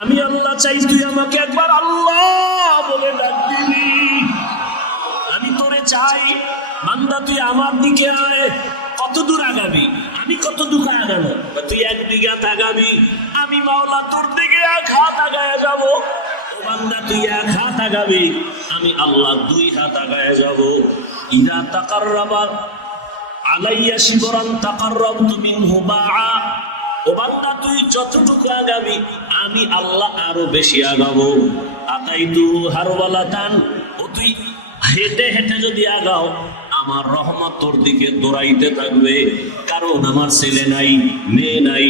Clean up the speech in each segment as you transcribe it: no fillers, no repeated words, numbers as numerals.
আমি আল্লাহ চাই তুই আমাকে একবার আল্লাহ বলে ডাক দিবি। আমি তোরে চাই বান্দা তুই আমার দিকে আয়। কত দূর আগাবি? আমি কত দূর আগাবো? তুই 1 বিঘা আগাবি, আমি মাওলা তোর দিকে 1 হাত আগায় যাব। ও বান্দা তুই 1 হাত আগাবি, আমি আল্লাহ 2 হাত আগায় যাব। ইদা তাকাররাবা আলাইয়া শিবরান তাকাররাবতু মিনহু বাআ। ও বান্দা তুই যতটুকু আগাবি, আমি আল্লাহ আরো বেশি আগাবো। আতাইতু হারওয়ালাতান। ও তুই হেঁটে হেঁটে যদি আগাও, আমার রহমত তোর দিকে দৌড়াইতে থাকবে। কারণ আমার ছেলে নাই, মেয়ে নাই,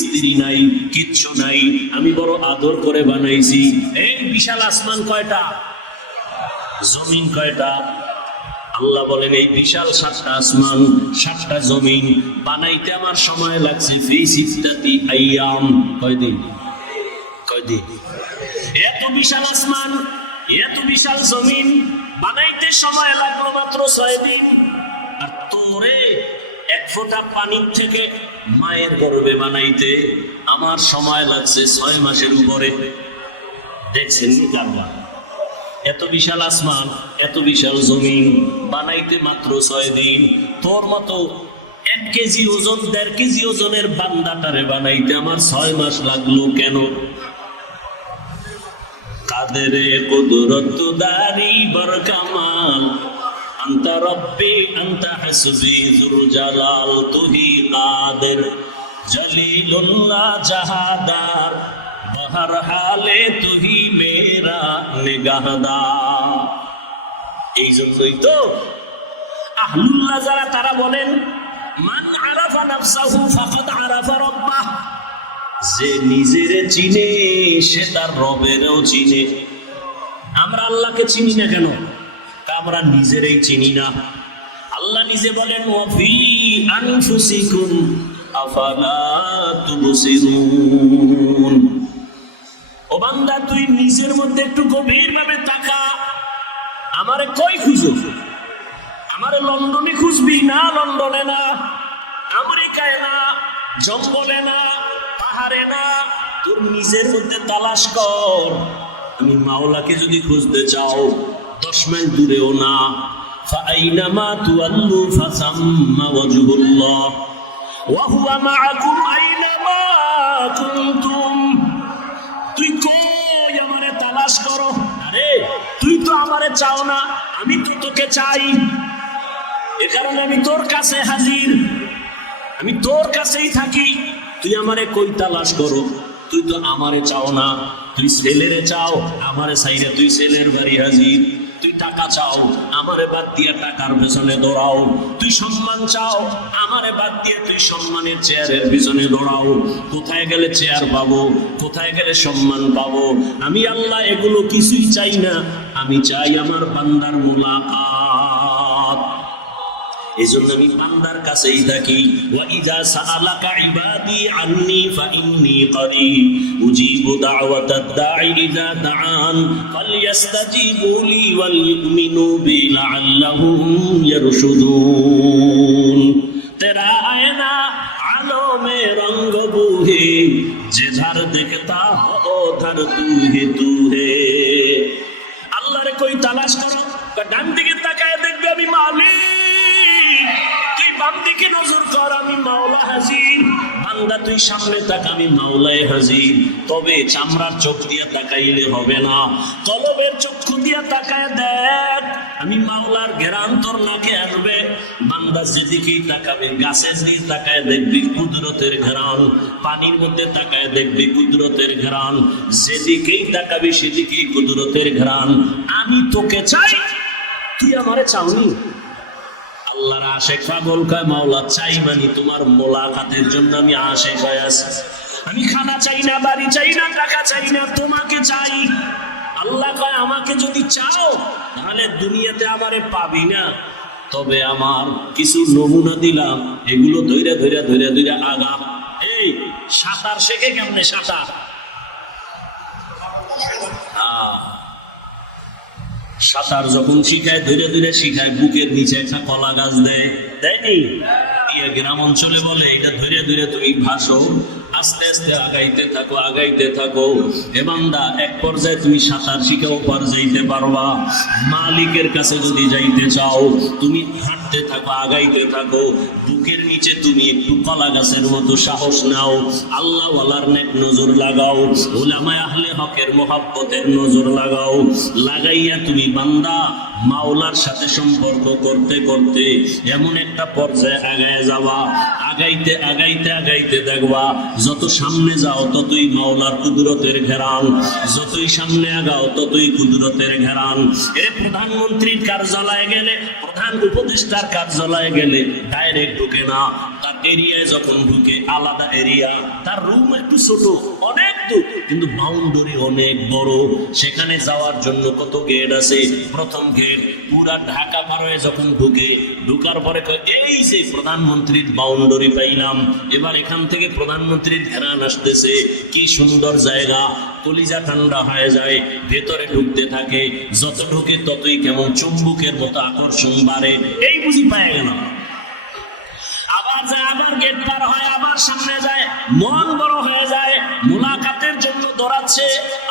স্ত্রী নাই, কিচ্ছু নাই। আমি বড় আদর করে বানাইছি। এই বিশাল আসমান কয়টা? জমিন কয়টা? আল্লাহ বলেন এই বিশাল 7টা আসমান, 7টা জমিন বানাইতে আমার সময় লাগছে ফি 6 আইয়াম। কয়দিন? এত বিশাল আসমান, এত বিশাল জমিন বানাইতে সময় লাগলো মাত্র 6 দিন। আর তোরে 1 ফোঁটা পানির থেকে মায়ের গর্ভে বানাইতে আমার সময় লাগছে 6 মাসের উপরে। দেখছেন নি কারবার? এত বিশাল আসমান, এত বিশাল জমিন বানাইতে মাত্র 6 দিন। তোর মতো 1 কেজি ওজন, 1.5 কেজি ওজনের বান্দাটারে বানাইতে আমার 6 মাস লাগলো কেন? কাদেরে কুদরত দারি বরকামাল, আনতা রব্বি আনতা হাসবি যুল জালাল। তুহি কাদের জলিলুল্লাহ জাহাদার, বহর হালে তুহি মেরা নিগাহদার। এই জন্যই তো আহলুল্লাহ যারা তারা বলেন মান আরাফা নাফসাহু ফাকাদ আরাফা রাব্বাহ। যে নিজেরে চিনে সে তার রবেরও চিনে। আমরা আল্লাহকে চিনি না কেন? আমরা নিজেরাই চিনি না। আল্লাহ নিজে বলেন ওয়াফি আনফুসিকুম আফালা তুবসিরুন। ও বান্দা তুই নিজের মধ্যে একটু গভীরভাবে তাকা। আমারে কই খুঁজো? আমারে লন্ডনে খুঁজবি না, লন্ডনে না, আমেরিকায় না, জঙ্গলে না, পাহাড়ে না, তোর নিজের মধ্যে তালাশ কর। তুমি মাওলাকে যদি খুঁজতে চাও 10 মাইল দূরেও না। ফাআইনামা তুআল্লু ফাসাম্মা ওয়াজহুল্লাহ ওয়া হুয়া মাআকুম আইনামা কুনতুম। তুই কই আমারে তালাশ করো? আরে তুই তো আমারে চাও না, আমি তো তোকে চাই। এ কারণে আমি তোর কাছে হাজির, আমি তোর কাছেই থাকি। তুই আমারে কই তালাশ করো? তুই তো আমারে চাও না। তুই ছেলেরে চাও, আমারে চাইরে তুই ছেলের বাড়ি হাজির। তুই টাকা চাও, আমারে বাদ দিয়ে টাকার পেছনে দৌড়াও। তুই সম্মান চাও, আমারে বাদ দিয়ে তুই সম্মানের চেয়ারের পিছনে দৌড়াও। কোথায় গেলে চেয়ার পাবো, কোথায় গেলে সম্মান পাবো? আমি আল্লাহ এগুলো কিছুই চাই না। আমি চাই আমার বান্দার মুলাকাত। এজন্য আমি বান্দার কাছেই থাকি। ওয়া ইযা সাআলাকা ইবাদি আন্নী ফাইন্নী করিব উজিবু দাওয়াতাদ দাঈ ইযা দাআন ফালইস্তাজিবু লি ওয়াল ইউমিনু বি লাআল্লাহুম ইয়ারশুদুন। তেরা আয়না আলো মে রঙ্গ বুহে, জিধার দেখতা হো ধার তু হে। আল্লাহরে কই তালাশ করো? ডান দিকে তাকায় দেখবে আমি মালিক। তুই বাম দিকে নজর কর, আমি মাওলা হাজির। বান্দা তুই সামনে তাক, আমি মাওলায় হাজির। তবে চামড়ার চোখ দিয়ে তাকাইলে হবে না, কলবের চক্ষু দিয়ে তাকায় দেখ, আমি মাওলার ঘেরান তোর নাকে আসবে। বান্দা যেদিকেই তাকাবে, গাছের দিকে তাকায় দেখবি কুদরতের ঘেরান, পানির মধ্যে তাকায় দেখবি কুদরতের ঘেরান। যেদিকেই তাকাবি সেদিকেই কুদরতের ঘেরান। আমি তোকে চাই, তুই আমারে চাওনি। আল্লাহর আশেক পাগল কয় মাওলা চাই মানে তোমার মোলাকাতের জন্য আমি আশেক হয়ে আছি। আমি খানা চাই না, বাড়ি চাই না, টাকা চাই না, তোমাকে চাই। আল্লাহ কয় আমাকে যদি চাও তাহলে দুনিয়াতে আমারে পাবি না। তবে আমার কিছু নমুনা দিলাম, এগুলো ধৈর্য ধৈর্য ধৈর্য ধৈর্য আগা। এই সাঁতার শেখে কেমনে? সাঁতার সাঁতার যখন শিখায় ধীরে ধীরে শিখায়, বুকের নিচে একটা কলা গাছ দেয়নি? গ্রাম অঞ্চলে বলে এটা ধীরে ধীরে তুমি ভাসো, আস্তে আস্তে আগাইতে থাকো, আগাইতে থাকো। এ বান্দা, এক পর্যায়ে তুমি সাঁতার শিখেও পার যাইতে পারবা। মালিকের কাছে যদি যাইতে চাও, তুমি হাঁটতে থাকো, আগাইতে থাকো। বুকের নিচে তুমি একটু কলা গাছের মতো সাহস নাও, আল্লাহ ওয়ালার নেক নজর লাগাও, উলামায়ে আহলে হকের মহব্বতের নজর লাগাও। লাগাইয়া তুমি বান্দা মাওলার সাথে সম্পর্ক করতে করতে এমন একটা পর্যায়ে আগায় যাবা। আগাইতে আগাইতে আগাইতে দেখবা যত সামনে যাও ততই মাওলার কুদরতের ঘেরান, যতই সামনে আগাও ততই কুদরতের ঘেরান। এর প্রধানমন্ত্রীর কার্যালয়ে গেলে, প্রধান উপদেষ্টার কার্যালয়ে গেলে ডাইরেক্ট ঢুকে না, তার এরিয়ায় যখন ঢুকে আলাদা এরিয়া, তার রুম একটু ছোট, অনেক দূর, কিন্তু বাউন্ডারি অনেক বড়। সেখানে যাওয়ার জন্য কত গেট আছে। প্রথম গেট পুরা ঢাকা পার হয়ে যখন ঢুকে, ঢুকার পরে এই যে প্রধানমন্ত্রীর বাউন্ডারি পাইলাম, এবার এখান থেকে প্রধানমন্ত্রীর ঘেরান আসতেছে, কি সুন্দর জায়গা, কলিজা ঠান্ডা হয়ে যায়। ভেতরে ঢুকতে থাকে, যত ঢুকে ততই কেমন চুম্বকের মতো আকর্ষণ বাড়ে। এই বুঝি পায় গেল। আবার যায়, আবার গেট পার হয়, আবার সামনে যায়, মন বড় হয়ে যায়, মুলাকাতের জন্য দৌড়াচ্ছে।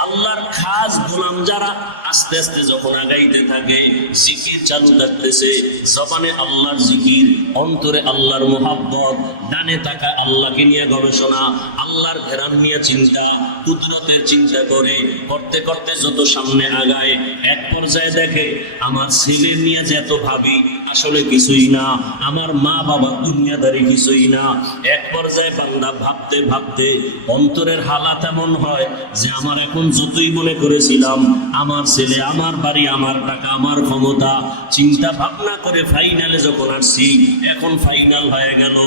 আল্লাহর খাস গোলাম যারা আস্তে আস্তে যখন আগাইতে থাকে, জিকির চালু থাকতেছে, জবানে আল্লাহর জিকির, অন্তরে আল্লাহর মোহাব্বত, ডানে তাকায় আল্লাহকে নিয়ে গবেষণা, আল্লাহর ঘেরান নিয়ে চিন্তা, কুদরতের চিন্তা করে করতে করতে যত সামনে আগায়, এক পর্যায়ে দেখে আমার ছেলে নিয়ে যে এত ভাবি আসলে কিছুই না, আমার মা বাবা দুনিয়াদারি কিছুই না। এক পর্যায়ে বান্দা ভাবতে ভাবতে অন্তরের হালাত এমন হয় যে আমার এখন যতই মনে করেছিলাম আমার ছেলে, আমার বাড়ি, আমার টাকা, আমার ক্ষমতা, চিন্তা ভাবনা করে ফাইনালে যখন আসছি, এখন ফাইনাল হয়ে গেল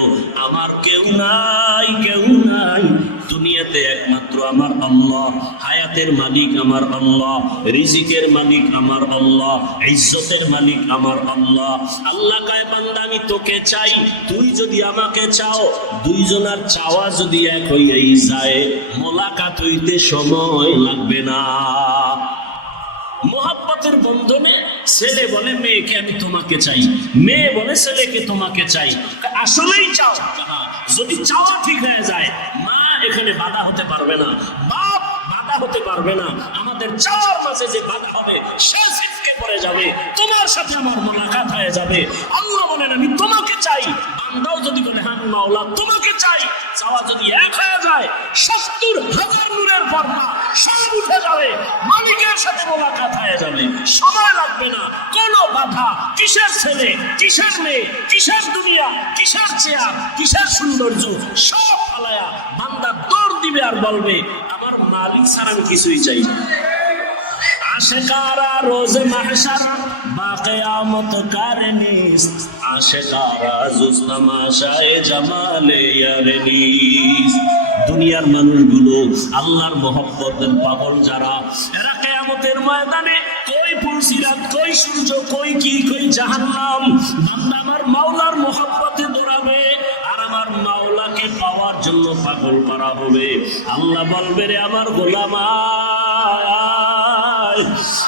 আমার কেউ নাই, কেউ নাই দুনিয়াতে, একমাত্র আমার আল্লাহ। হায়াতের মালিক আমার আল্লাহ, রিজিকের মালিক আমার আল্লাহ, ইজ্জতের মালিক আমার আল্লাহ। আল্লাহ কয় বান্দা আমি তোকে চাই, তুই যদি আমাকে চাও, দুইজনের চাওয়া যদি এক হইয়াই যায়, মোলাকাত হইতে সময় লাগবে না। মোহাব্বতের বন্ধনে ছেলে বলে মেয়েকে আমি তোমাকে চাই, মেয়ে বলে ছেলেকে তোমাকে চাই। আসলেই চাও? যদি চাওয়া ঠিক হয়ে যায়, মা এখানে বাধা হতে পারবে না, বাপ বাধা হতে পারবে না। আমাদের চাওয়ার মাঝে যে বাধা হবে সে ছিটকে পড়ে যাবে, তোমার সাথে আমার মোলাকাত হয়ে যাবে। আল্লাহ বলেন আমি তোমাকে চাই, বান্দাও যদি বলে হ্যাঁ মাওলা তোমাকে চাই, চাওয়া যদি এক হয়ে যায় ৭০,০০০ নূরের পর্দা সব উঠে যাবে, মালিকের সাথে মোলাকাত হয়ে যাবে, সময় লাগবে না, কোনো বাধা। কিসের ছেলে, কিসের মেয়ে, কিসের দুনিয়া, কিসের চেয়ার, কিসের সৌন্দর্য, সব ফালায়া বান্দা দৌড় দিবে আর বলবে আমার মালিক ছাড়া আমি কিছুই চাই না। আশিকারা রোজ মাহশার বা কিয়ামত কারনিস, আশিকারা জুজ তামাশায়ে জামালে ইয়ারনিস। দুনিয়ার মানুষগুলো আল্লাহর মহব্বতের পাগল যারা, এরা কিয়ামতের ময়দানে কই পুলসিরাত, কই সূর্য, কই কি, কই জাহান্নাম, বান্দা আমার মাওলার মহব্বতে দৌড়াবে আর আমার মাওলাকে পাওয়ার জন্য পাগল করা হবে। আল্লাহ বলবে রে আমার গোলাম,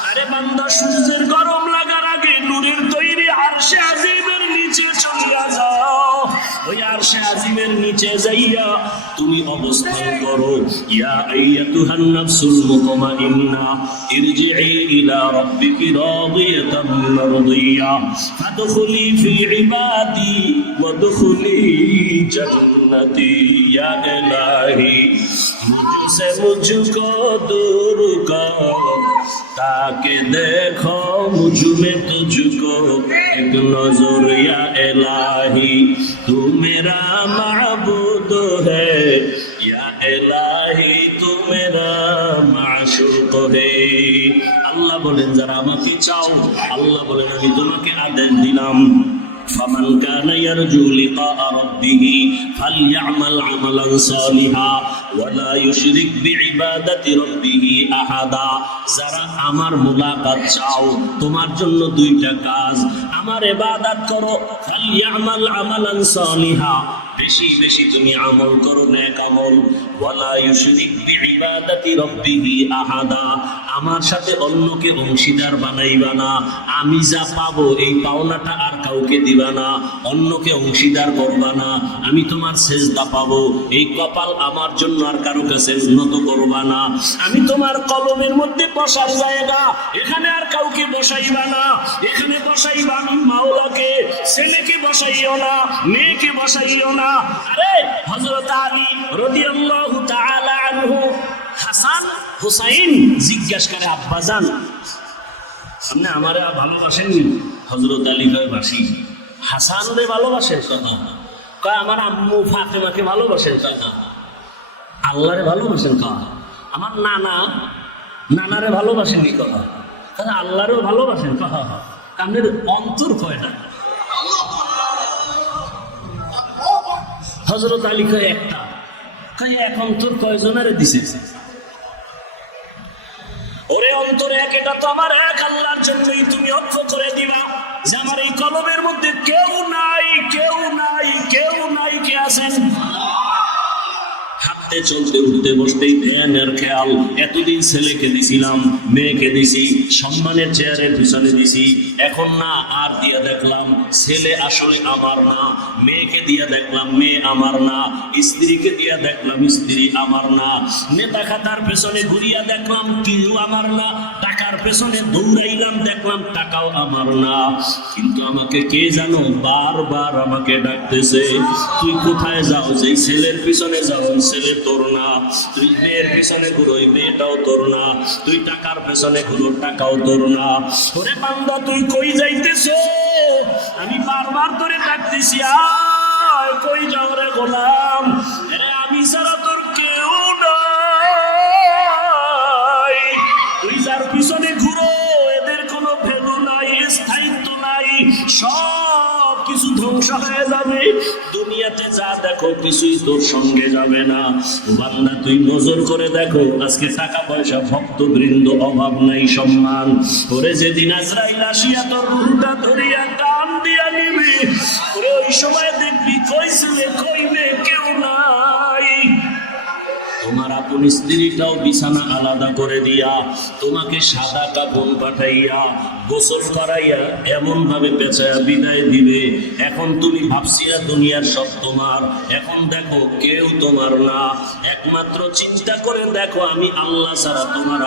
আরে বান্দা সূর্যের গরম লাগার আগে নূরের তৈরি আরশে আজিমের নিচে চলে যাও। ওই আরশে আজিমের নিচে যাইয়া তুমি অবস্থান করো। ইয়া আইয়াতুহান নাফসুল মুতমাইন্না ইরজিই ইলা রাব্বিকি রাদিয়াতাম মারদিয়া ফাদখুলি ফি ইবাদি ওয়াদখুলি জান্নাতি। ইয়া ইলাহি মুঝসে মুঝকো दूर कर, ताके देखो मुझ में तुझको एक नजर। या इलाही तू मेरा माबूद है, या इलाही तू मेरा माशूक है। আল্লাহ বলেন যারা আমাকে চাও, আল্লাহ বলেন আমি তোমাকে আদেশ দিলাম فمن كان يرجو لقاء ربه فليعمل عملا صالحا ولا يشرك بعبادة ربه أحدا। যারা আমার মুলাকাত চাও, তোমার জন্য দুইটা কাজ, আমার ইবাদত করো, ফালইয়ামাল আমালান সালিহা, বেশি বেশি তুমি আমল করো নেক আমল, ওয়ালা ইউশরিক বিইবাদাতি রাব্বিহি আহাদা, আমার সাথে অন্যকে অংশীদার বানাইবা না। আমি যা পাবো এই পাওনাটা আর কাউকে দিবা না, অন্যকে অংশীদার করবা না। আমি তোমার সেজদা পাবো, এই কপাল আমার জন্য আর কারো কাছে উন্নত করবা না। আমি তোমার কলমের মধ্যে বসার জায়গা, এখানে আর কাউকে বসাইবা না। এখানে বসাইবা আমি মাওলাকে, ছেলেকে বসাইও না, মেয়েকে বসাইও না। আরে হযরত আলী রাদিয়াল্লাহু তাআলা আনহু হাসান হুসাইন জিজ্ঞাসা করে, আব্বাজান আপনি আমারে ভালোবাসেননি? হযরত আলী কয় বাসি। হাসান রে ভালোবাসেন? কয় আমার আম্মু ফাতেমাকে ভালোবাসেন? আল্লাহরে ভালোবাসেন? আমার নানারে ভালোবাসেননি? আল্লাহরেও ভালোবাসেন? আপনার অন্তর কয় না? হযরত আলী কয় একটা। কয় এক অন্তর কয়জনারে দিছে? ওরে অন্তর এক, এটা তো আমার এক আল্লাহর জন্যই তুমি অক্ষ করে দিবা যে আমার এই কলমের মধ্যে কেউ নাই, কেউ নাই, কেউ নাই। কে আছেন? হাঁটতে চলতে উঠতে বসতেই ধ্যানের খেয়াল। এতদিন ছেলেকে দিছিলাম, মেয়েকে দিছি, সম্মানের চেয়ারের পিছনে দিছি। এখন না আর দিয়া দেখলাম ছেলে আসলে আমার না, মেয়েকে দিয়া দেখলাম মেয়ে আমার না, স্ত্রীকে দিয়া দেখলাম স্ত্রী আমার না, নেতা খাতার পেছনে ঘুরিয়া দেখলাম কেউ আমার না, টাকার পেছনে দৌড়াইলাম দেখলাম টাকাও আমার না। কিন্তু আমাকে কে জানো বারবার আমাকে ডাকতেছে, তুই কোথায় যাও? যেই ছেলের পিছনে যাও ছেলে তোর না, তুই মেয়ের পেছনে ঘুরো মেয়েটাও তোর না, তুই টাকার পেছনে ঘুরো টাকাও তোর না। ওরে বান্দা তুই কই যাইতেছ? আমি বারবার তোরে ডাকতেছি, আয় কই যাও রে গোলাম? আরে আমি ছাড়া তোর কেউ নাই। তুই যার পিছনে ঘুরো এদের কোনো ভ্যালু নাই, স্থায়িত্ব নাই, সব কিছু ধ্বংস হয়ে যাবে। দুনিয়াতে যা দেখো কিছুই তোর সঙ্গে যাবে না। বান্দা তুই নজর করে দেখো, আজকে টাকা পয়সা ভক্তবৃন্দ অভাব নাই, সম্মান। ওরে যেদিন আজরাইল আসিয়া তোর রূহটা ধরিয়া টান দিয়া নিবি, ওরে ওই সময় দেখবি কই ছেলে কই মেয়ে কেউ নাই। তোমার আপন স্ত্রীটাও বিছানা আলাদা করে দিয়া তোমাকে সাদা কাপড় পাঠাইয়া গোসল করাইয়া এমন ভাবে পেঁচায়া বিদায় দিবে। এখন তুমি ভাবছিয়া দুনিয়ার সব তোমার, এখন দেখো কেউ তোমার না। একমাত্র চিন্তা করে দেখো আমি আল্লাহ ছাড়া তোমার